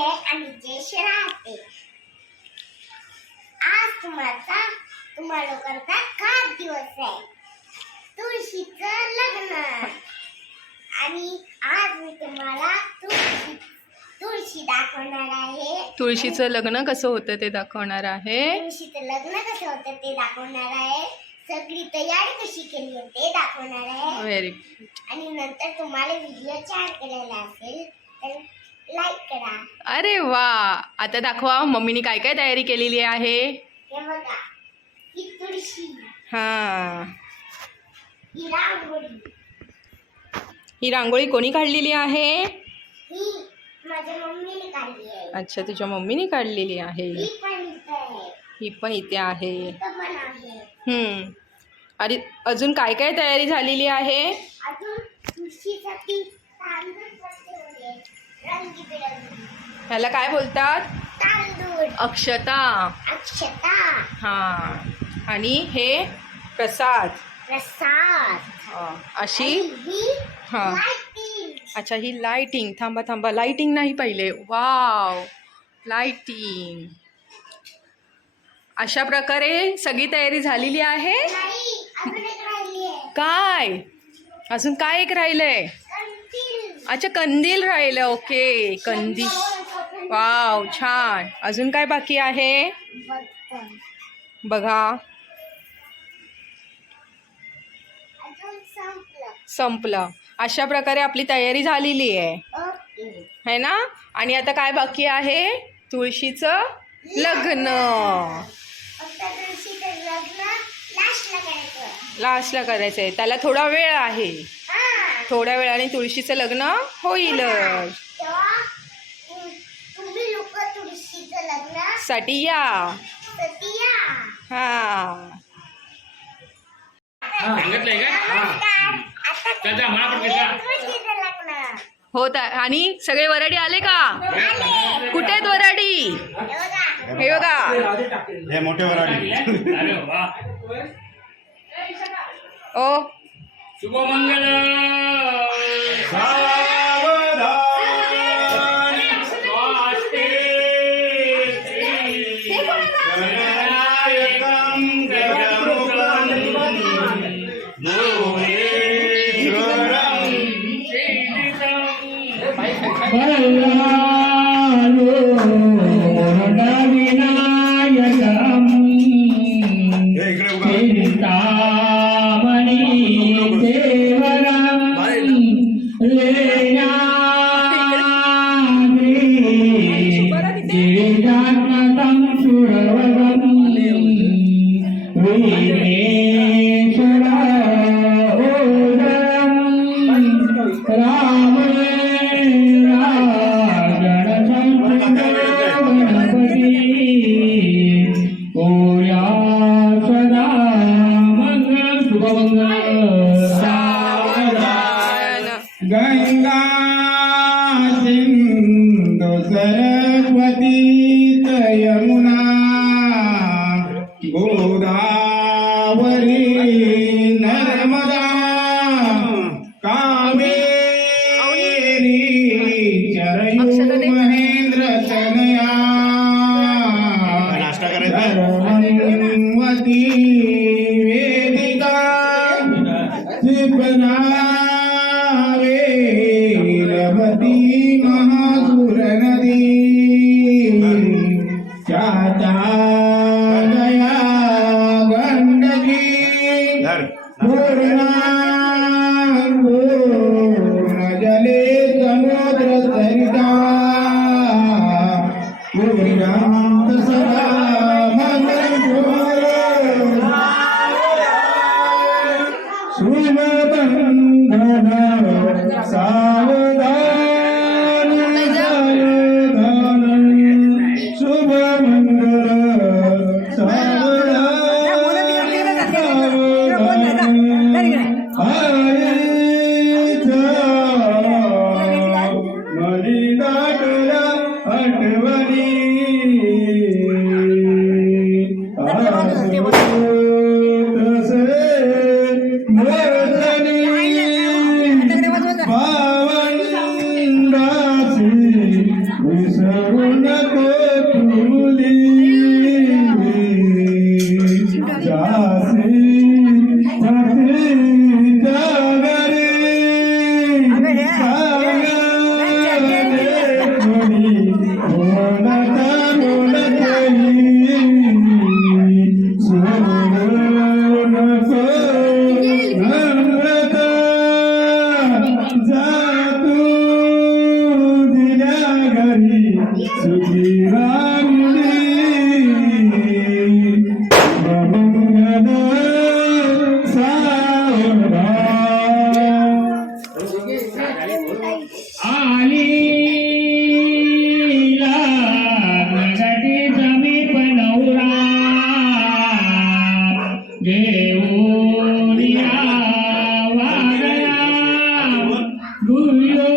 आहे आणि जयेश राहते. आज तुम्हा लोकांचा खास दिवस आहे, तुळशीचं लग्न. आणि आज मी तुम्हाला तुळशी दाखवणार आहे. तुळशीचं लग्न कसं होतं ते दाखवणार आहे. तुळशीचं लग्न कसं होतं ते दाखवणार आहे. सगळी तयारी कशी केली आहे ते दाखवणार आहे. व्हेरी. आणि नंतर तुम्हाला व्हिडिओ छान केलेला असेल तर लाईक करा. अरे वा, आता दाखवा मम्मीने काय काय तयारी केलेली आहे. हे बघा, ही तुळशी, हा, ही रांगोळी. ही रांगोळी कोणी काढलेली आहे. ही माझ्या मम्मीने काढली आहे. अच्छा, तुझ्या मम्मीने काढलेली आहे. ही पण इथे आहे. ही पण इथे आहे. इथं पण आहे. आणि अजून काय काय तयारी झालेली आहे. अजून तुळशीसाठी तांदूळ पण ठेवले, रंगीबेरंगी. ह्याला काय बोलतात. तांदूळ, अक्षता. अक्षता. हा, आणि हे प्रसाद. प्रसाद. अशी. ही हा. लाईटिंग. अच्छा, ही लाइटिंग. थांबा, लाइटिंग नाही पहिले. Wow, lighting. अशा प्रकारे सगळी तयारी झालेली आहे. नाही, अजून एक राहिली आहे. काय अजून काय एक राहिलंय. कंदील. अच्छा, कंदील राहिलं. ओके, कंदील. वाव, छान. अजून काय बाकी आहे बर्तन. बघा. अजून संपलं. संपलं. अशा प्रकारे आपली तयारी झालेली आहे, ओके. है ना. आणि आता काय बाकी आहे. तुळशीचं लग्न. फक्त तुळशीचं लग्न लास्टला करायचं. लास्टला करायचं आहे. त्याला थोडा वेळ आहे. हा. थोड्या वेळाने तुळशीचं लग्न होईल. तेव्हा तुम्ही लोक तुळशीचं लग्न साठी या. साठी या. हा. सांगितलंय का. आता मला पण घेतला. तुळशीचं लग्न. होत आहे. आणि सगळे वराडी आले का. कुठे आहेत वराडी. हे बघा. हे मोठे वराडी. अरे वा. ओ, शुभमंगल. गंगा सिंधु सरस्वती यमुना गोदावरी नर्मदा कावेरी चरयू महेंद्र तनया सरस्वती वेदिका शिवना महासुर नदी चाचा गया गंडकी पूर्णा जले समुद्र सरिता पूर्णांत सदा मंगल शुभबंधन सावधान पावन दासी विसरू सुखी राहुदे मंगल सावधान आली नगटी समीप नवरा घेऊनिया वागया गुह्यो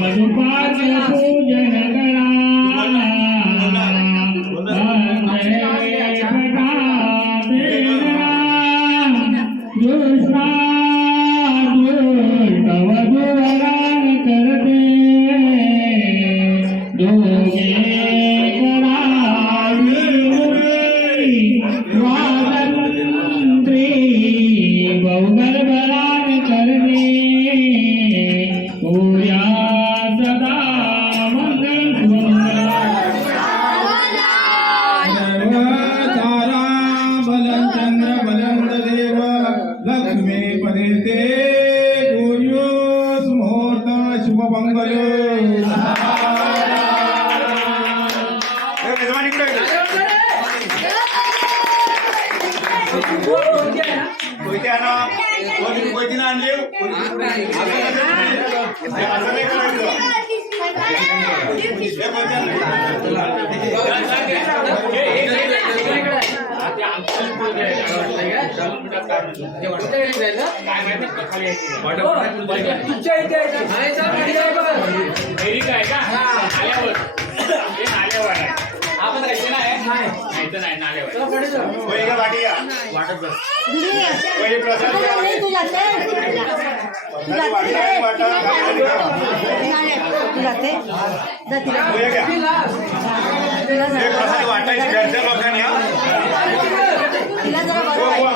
मधुपाच पूजन करा तारा बलं चंद्र बलं देव लक्ष्मी पदेते गुरुस मुहूर्त शुभ मंगल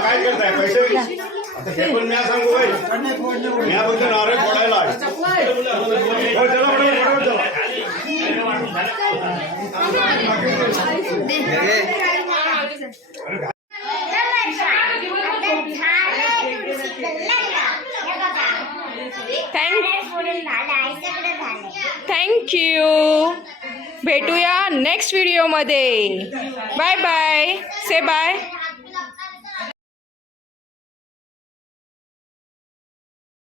काय करताय पैसे आता हे पण मी सांगू भाई मी फक्त नारळ फोडायला आहे. हो, चला पटकन, चला. थँक्यू. भेटूया नेक्स्ट व्हिडिओमध्ये. Bye bye. Say bye.